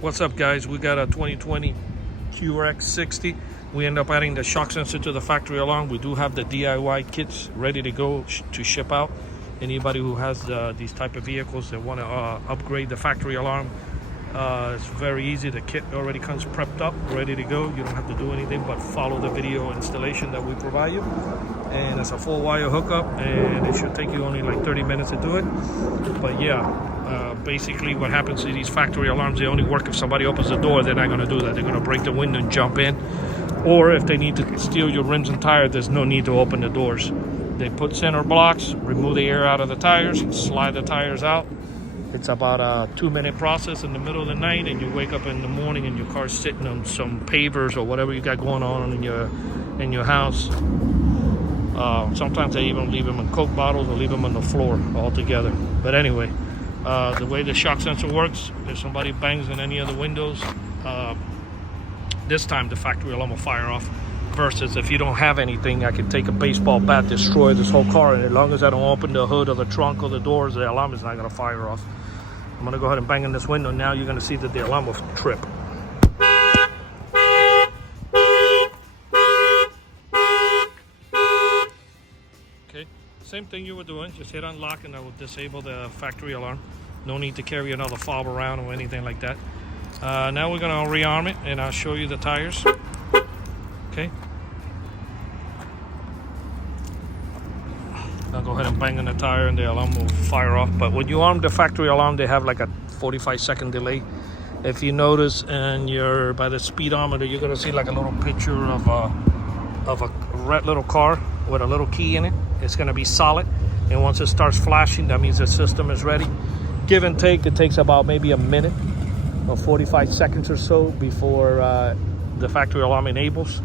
What's up, guys? We got a 2020 QX60. We end up adding the shock sensor to the factory alarm. We do have the DIY kits ready to go to ship out. Anybody who has these type of vehicles that want to upgrade the factory alarm, it's very easy. The kit already comes prepped up, ready to go. You don't have to do anything but follow the video installation that we provide you. And it's a full wire hookup, and it should take you only like 30 minutes to do it. But yeah, basically what happens to these factory alarms, they only work if somebody opens the door. They're not going to do that. They're going to break the window and jump in. Or if they need to steal your rims and tires, there's no need to open the doors. They put center blocks, remove the air out of the tires, slide the tires out. It's about a 2-minute process in the middle of the night, and you wake up in the morning and your car's sitting on some pavers or whatever you got going on in your house. Sometimes they even leave them in Coke bottles or leave them on the floor altogether. But anyway, the way the shock sensor works, if somebody bangs in any of the windows, this time the factory alarm will fire off. Versus if you don't have anything, I can take a baseball bat, destroy this whole car, and as long as I don't open the hood or the trunk or the doors, the alarm is not going to fire off. I'm going to go ahead and bang in this window. Now you're going to see that the alarm will trip. Okay, same thing you were doing. Just hit unlock and I will disable the factory alarm. No need to carry another fob around or anything like that. Now we're going to rearm it, and I'll show you the tires. Okay. I'll go ahead and bang on the tire and the alarm will fire off. But when you arm the factory alarm, they have like a 45-second delay. If you notice, and you're by the speedometer, you're gonna see like a little picture of a red little car with a little key in it. It's gonna be solid, and once it starts flashing, that means the system is ready. Give and take, it takes about maybe a minute or 45 seconds or so before the factory alarm enables.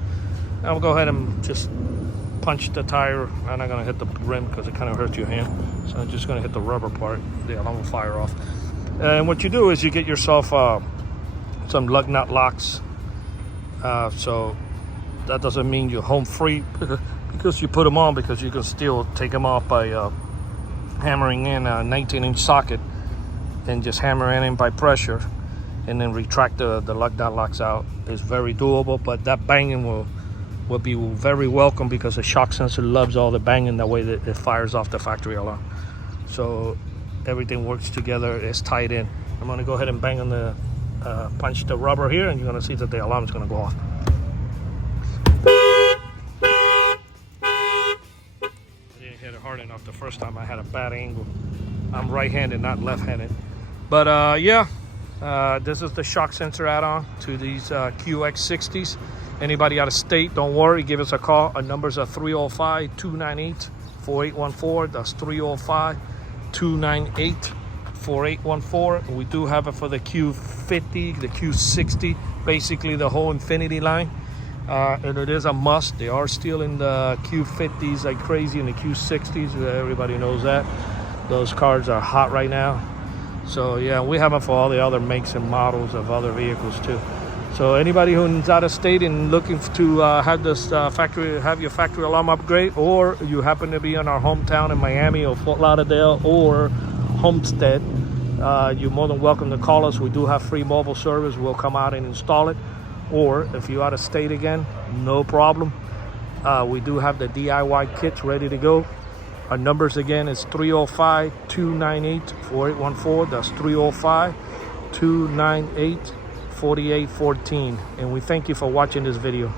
I'll go ahead and just punch the tire. I'm not gonna hit the rim because it kind of hurts your hand. So I'm just gonna hit the rubber part. The alarm will fire off. And what you do is you get yourself some lug nut locks. So that doesn't mean you're home free because you put them on, because you can still take them off by hammering in a 19-inch socket and just hammer it in by pressure, and then retract the lug nut locks out. It's very doable, but that banging will be very welcome because the shock sensor loves all the banging, the way that it fires off the factory alarm. So everything works together, it's tied in. I'm gonna go ahead and bang on the punch the rubber here, and you're gonna see that the alarm is gonna go off. I didn't hit it hard enough the first time. I had a bad angle. I'm right-handed, not left-handed. But yeah, this is the shock sensor add-on to these QX60s. Anybody out of state, don't worry, give us a call. Our numbers are 305-298-4814. That's 305-298-4814. We do have it for the Q50, the Q60, basically the whole Infinity line. And it is a must. They are still in the Q50s like crazy, and the Q60s. Everybody knows that. Those cars are hot right now. So yeah, we have them for all the other makes and models of other vehicles too. So anybody who's out of state and looking to have this your factory alarm upgrade, or you happen to be in our hometown in Miami or Fort Lauderdale or Homestead, you're more than welcome to call us. We do have free mobile service. We'll come out and install it. Or if you're out of state again, no problem. We do have the DIY kits ready to go. Our numbers again is 305-298-4814. That's 305-298-4814. And we thank you for watching this video.